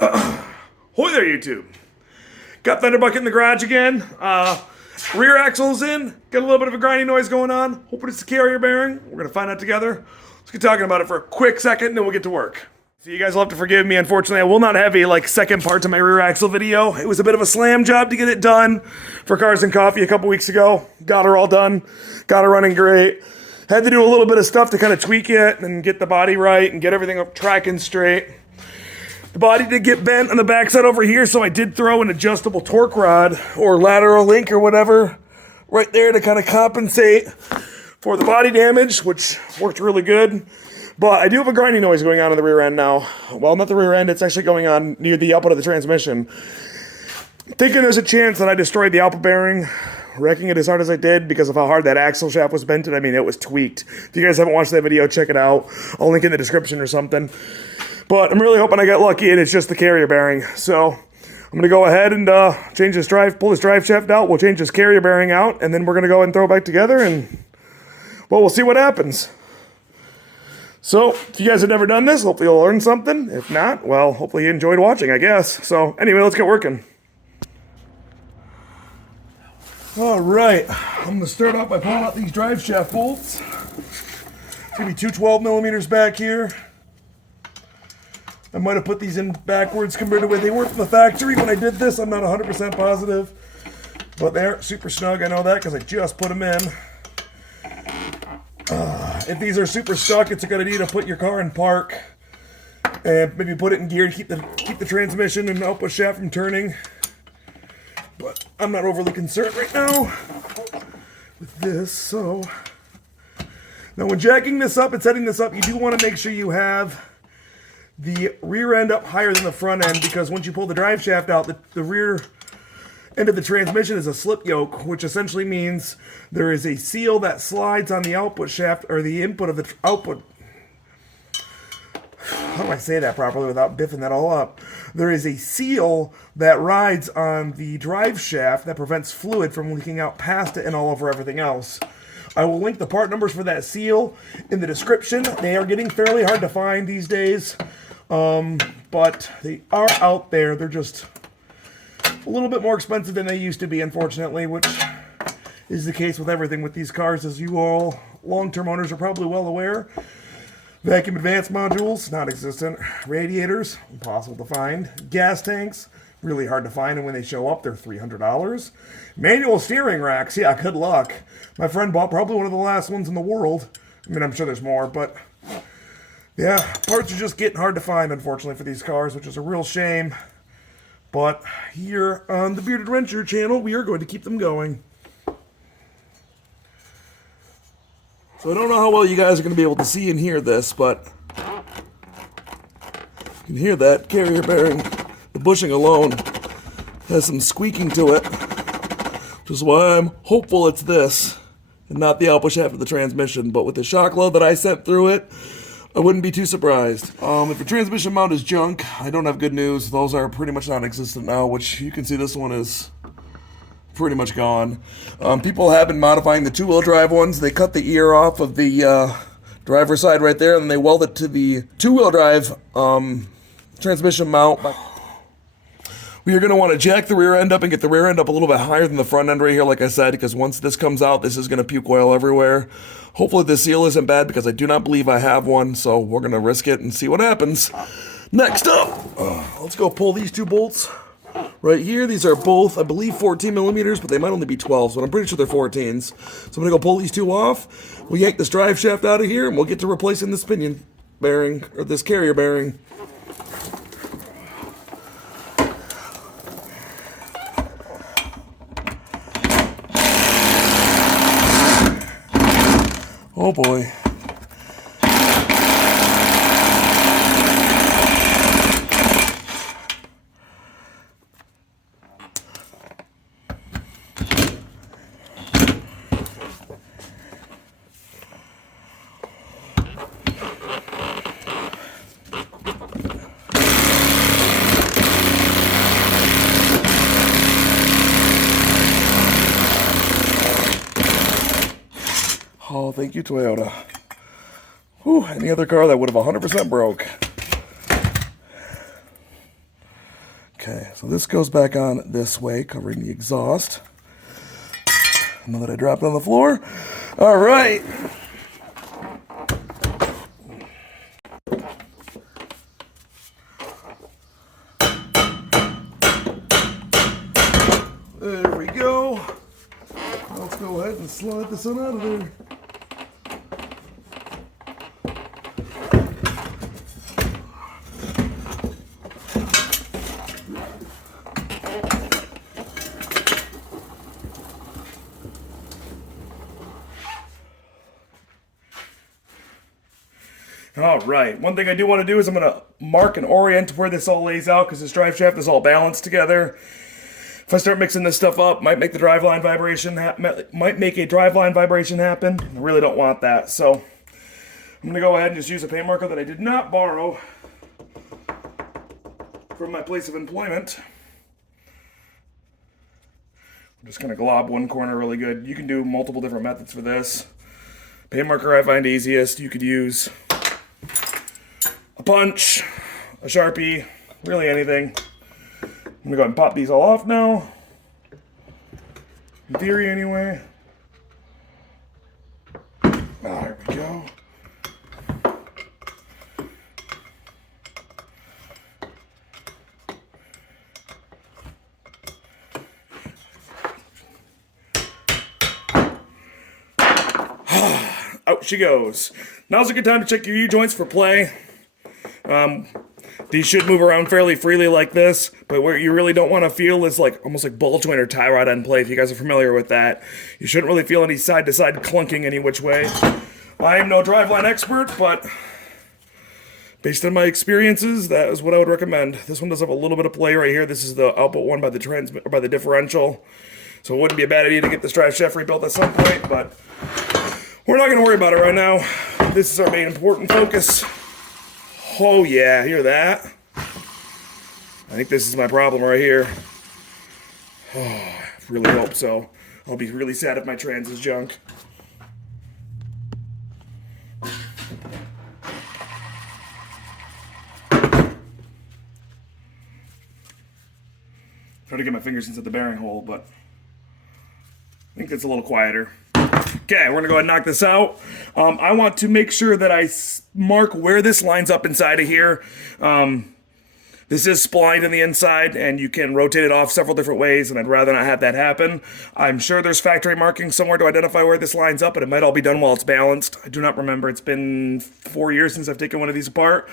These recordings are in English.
Hoy there, YouTube. Got ThunderBucket in the garage again. Rear axle's in. Got a little bit of a grinding noise going on. Hoping it's the carrier bearing. We're going to find out together. Let's get talking about it for a quick second, and then we'll get to work. So you guys will have to forgive me. Unfortunately, I will not have a second part to my rear axle video. It was a bit of a slam job to get it done for Cars and Coffee a couple weeks ago. Got her all done. Got her running great. Had to do a little bit of stuff to kind of tweak it and get the body right and get everything up tracking straight. The body did get bent on the backside over here, so I did throw an adjustable torque rod or lateral link or whatever right there to kind of compensate for the body damage, which worked really good. But I do have a grinding noise going on in the rear end now. Well, not the rear end, it's actually going on near the output of the transmission. Thinking there's a chance that I destroyed the output bearing, wrecking it as hard as I did because of how hard that axle shaft was bent. I mean, it was tweaked. If you guys haven't watched that video, check it out. I'll link in the description or something. But I'm really hoping I get lucky and it's just the carrier bearing. So I'm going to go ahead and pull this drive shaft out. We'll change this carrier bearing out, and then we're going to go and throw it back together, and well, we'll see what happens. So if you guys have never done this, hopefully you'll learn something. If not, well, hopefully you enjoyed watching, I guess. So anyway, let's get working. All right, I'm going to start off by pulling out these drive shaft bolts. It's going to be two 12mm back here. I might have put these in backwards compared to the way they were from the factory when I did this. I'm not 100% positive, but they're super snug. I know that because I just put them in. If these are super stuck, it's a good idea to put your car in park and maybe put it in gear to keep the transmission and output shaft from turning. But I'm not overly concerned right now with this. So now when jacking this up and setting this up, you do want to make sure you have the rear end up higher than the front end, because once you pull the drive shaft out, the rear end of the transmission is a slip yoke, which essentially means there is a seal that slides on the output shaft, or the input of the output. How do I say that properly without biffing that all up? There is a seal that rides on the drive shaft that prevents fluid from leaking out past it and all over everything else. I will link the part numbers for that seal in the description. They are getting fairly hard to find these days, but they are out there. They're just a little bit more expensive than they used to be, unfortunately, which is the case with everything with these cars, as you all long-term owners are probably well aware. Vacuum advance modules, non-existent. Radiators, impossible to find. Gas tanks, really hard to find, and when they show up, they're $300. Manual steering racks, yeah, good luck. My friend bought probably one of the last ones in the world. I mean, I'm sure there's more, but yeah, parts are just getting hard to find, unfortunately, for these cars, which is a real shame. But here on the Bearded Wrencher channel, we are going to keep them going. So I don't know how well you guys are going to be able to see and hear this, but you can hear that carrier bearing. The bushing alone has some squeaking to it, which is why I'm hopeful it's this and not the output shaft of the transmission. But with the shock load that I sent through it, I wouldn't be too surprised. If the transmission mount is junk, I don't have good news. Those are pretty much non-existent now, which you can see this one is pretty much gone. People have been modifying the two-wheel drive ones. They cut the ear off of the driver's side right there, and then they weld it to the two-wheel drive transmission mount. We are going to want to jack the rear end up and get the rear end up a little bit higher than the front end right here, like I said, because once this comes out, this is going to puke oil everywhere. Hopefully the seal isn't bad, because I do not believe I have one, so we're going to risk it and see what happens. Next up, let's go pull these two bolts right here. These are both, I believe, 14mm, but they might only be 12s, but I'm pretty sure they're 14s. So I'm going to go pull these two off. We'll yank this drive shaft out of here, and we'll get to replacing this pinion bearing, or this carrier bearing. Oh boy. Oh, thank you, Toyota. Whew, any other car that would have 100% broke. Okay, so this goes back on this way, covering the exhaust. Now that I dropped it on the floor. All right. There we go. Let's go ahead and slide this one out of there. All right, one thing I do want to do is I'm going to mark and orient where this all lays out because this drive shaft is all balanced together. If I start mixing this stuff up, might make the driveline vibration might make a driveline vibration happen. I really don't want that, so I'm going to go ahead and just use a paint marker that I did not borrow from my place of employment. I'm just going to glob one corner really good. You can do multiple different methods for this. Paint marker I find easiest. You could use a punch, a Sharpie, really anything. I'm gonna go ahead and pop these all off now. In theory, anyway. There we go. Out she goes. Now's a good time to check your U-joints for play. These should move around fairly freely like this, but where you really don't want to feel is like almost like ball joint or tie rod end play, if you guys are familiar with that. You shouldn't really feel any side-to-side clunking any which way. I am no driveline expert, but based on my experiences, that is what I would recommend. This one does have a little bit of play right here. This is the output one by the differential, so it wouldn't be a bad idea to get this drive shaft rebuilt at some point, but we're not going to worry about it right now. This is our main important focus. Oh yeah, hear that? I think this is my problem right here. Oh, I really hope so. I'll be really sad if my trans is junk. Try to get my fingers inside the bearing hole, but I think it's a little quieter. Okay, we're gonna go ahead and knock this out. I want to make sure that I mark where this lines up inside of here. This is splined on the inside, and you can rotate it off several different ways, and I'd rather not have that happen. I'm sure there's factory markings somewhere to identify where this lines up, but it might all be done while it's balanced. I do not remember. It's been 4 years since I've taken one of these apart.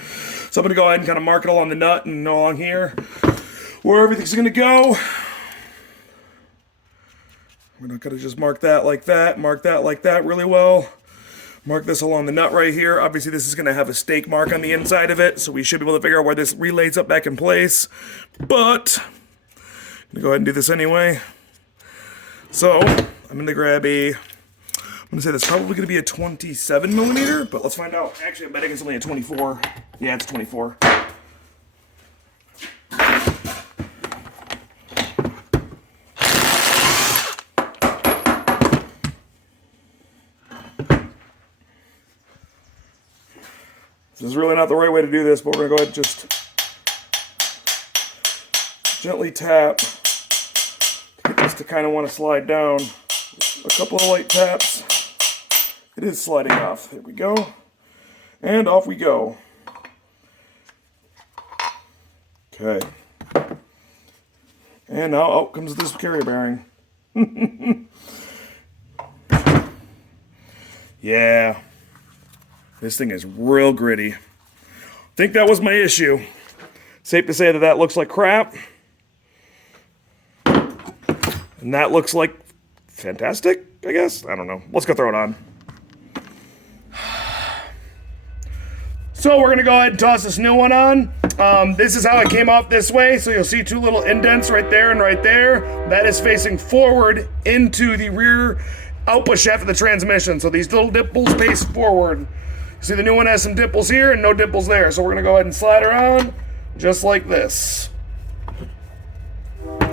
So I'm going to go ahead and kind of mark it along the nut and along here where everything's going to go. We're not going to just mark that like that really well. Mark this along the nut right here. Obviously, this is going to have a stake mark on the inside of it, so we should be able to figure out where this relays up back in place. But I'm going to go ahead and do this anyway. So I'm going to grab I'm going to say that's probably going to be a 27 millimeter, but let's find out. Actually, I'm betting it's only a 24. Yeah, it's 24. This is really not the right way to do this, but we're going to go ahead and just gently tap to get this to kind of want to slide down. A couple of light taps. It is sliding off. There we go. And off we go. Okay. And now out comes this carrier bearing. Yeah. This thing is real gritty. I think that was my issue. Safe to say that that looks like crap. And that looks like fantastic, I guess. I don't know. Let's go throw it on. So we're going to go ahead and toss this new one on. This is how it came off this way. So you'll see two little indents right there and right there. That is facing forward into the rear output shaft of the transmission. So these little dimples face forward. See, the new one has some dimples here and no dimples there. So we're going to go ahead and slide around just like this. Okay,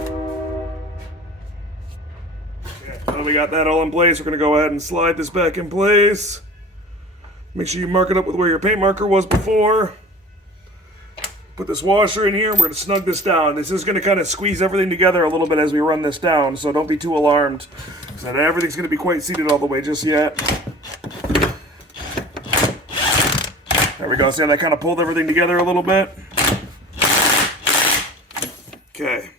so we got that all in place. We're going to go ahead and slide this back in place. Make sure you mark it up with where your paint marker was before. Put Put this washer in here. We're going to snug this down. This is going to kind of squeeze everything together a little bit as we run this down, so don't be too alarmed. Because not everything's going to be quite seated all the way just yet. There we go. See how that kind of pulled everything together a little bit? Okay.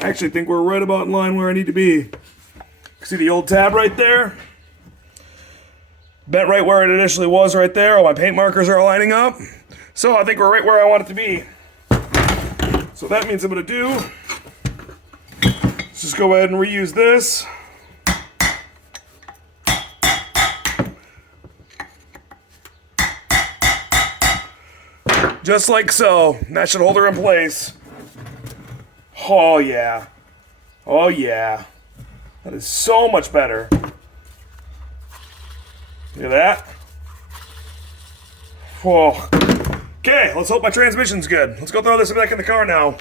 I actually think we're right about in line where I need to be. See the old tab right there? Bent right where it initially was right there. All my paint markers are lining up. So I think we're right where I want it to be. So that means I'm going to do, let's just go ahead and reuse this. Just like so. That should hold her in place. Oh yeah. Oh yeah. That is so much better. Look at that. Oh. Okay, let's hope my transmission's good. Let's go throw this back in the car now.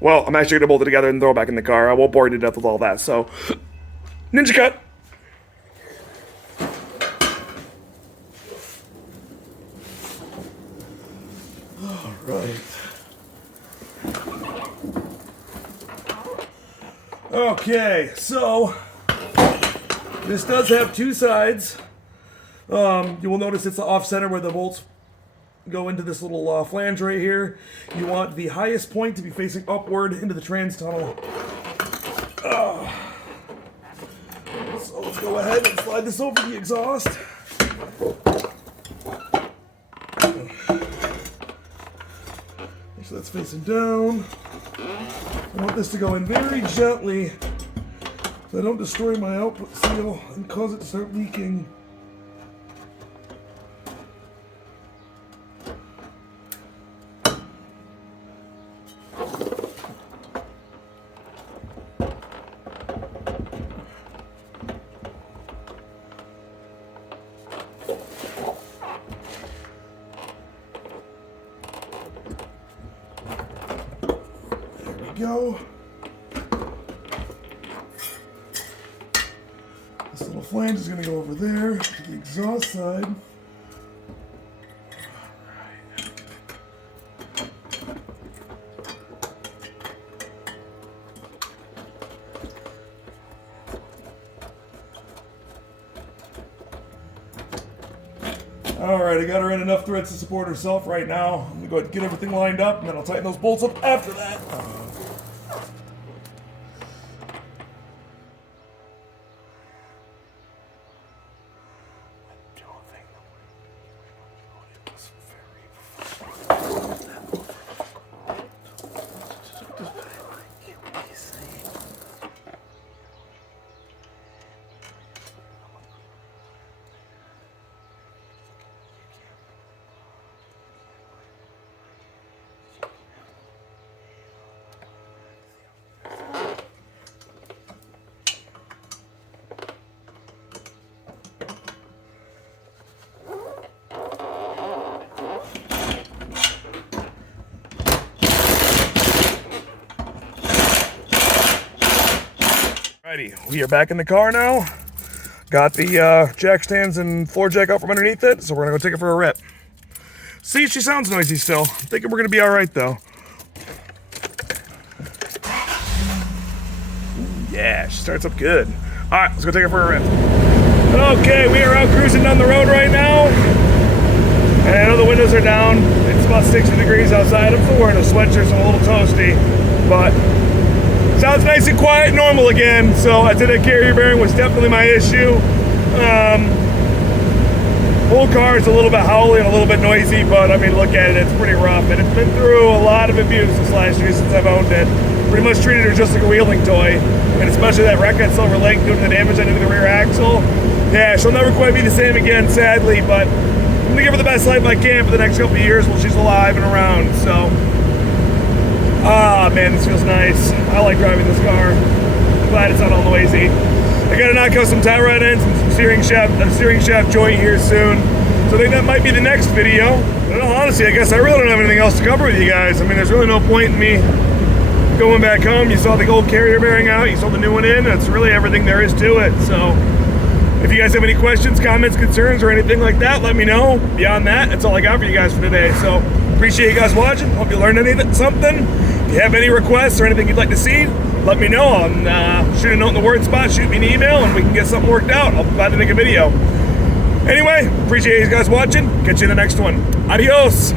Well, I'm actually going to bolt it together and throw it back in the car. I won't bore you to death with all that, so. Ninja cut. Right. Okay, so this does have two sides. You will notice it's the off center where the bolts go into this little flange right here. You want the highest point to be facing upward into the trans tunnel. So let's go ahead and slide this over the exhaust. So that's facing down. I want this to go in very gently so I don't destroy my output seal and cause it to start leaking. Go. This little flange is going to go over there to the exhaust side. Alright, I got her in enough threads to support herself right now. I'm going to go ahead and get everything lined up, and then I'll tighten those bolts up after that. We are back in the car now. Got the jack stands and floor jack out from underneath it, so we're gonna go take it for a rip. See, she sounds noisy still. I'm thinking we're gonna be all right though. Yeah, she starts up good. All right, let's go take her for a rip. Okay, we are out cruising down the road right now. And I know the windows are down. It's about 60 degrees outside. I'm still wearing a sweatshirt, so I'm a little toasty, but sounds nice and quiet and normal again. So I said that carrier bearing was definitely my issue. Whole car is a little bit howly and a little bit noisy, but I mean, look at it, it's pretty rough. And it's been through a lot of abuse this last year since I've owned it. Pretty much treated her just like a wheeling toy. And especially that wreck at Silver Lake doing the damage I did to the rear axle. Yeah, she'll never quite be the same again, sadly, but I'm gonna give her the best life I can for the next couple of years while she's alive and around, so. Ah, man, this feels nice. I like driving this car. Glad it's not all noisy. I gotta knock out some tie rod ends and some steering shaft joint here soon. So I think that might be the next video. But honestly, I guess I really don't have anything else to cover with you guys. I mean, there's really no point in me going back home. You saw the old carrier bearing out, you saw the new one in. That's really everything there is to it. So If you guys have any questions, comments, concerns, or anything like that, let me know. Beyond that, that's all I got for you guys for today. So appreciate you guys watching. Hope you learned something. If you have any requests or anything you'd like to see, let me know. Shoot a note in the word spot, shoot me an email, and we can get something worked out. I'll be glad to make a video. Anyway, appreciate you guys watching. Catch you in the next one. Adios.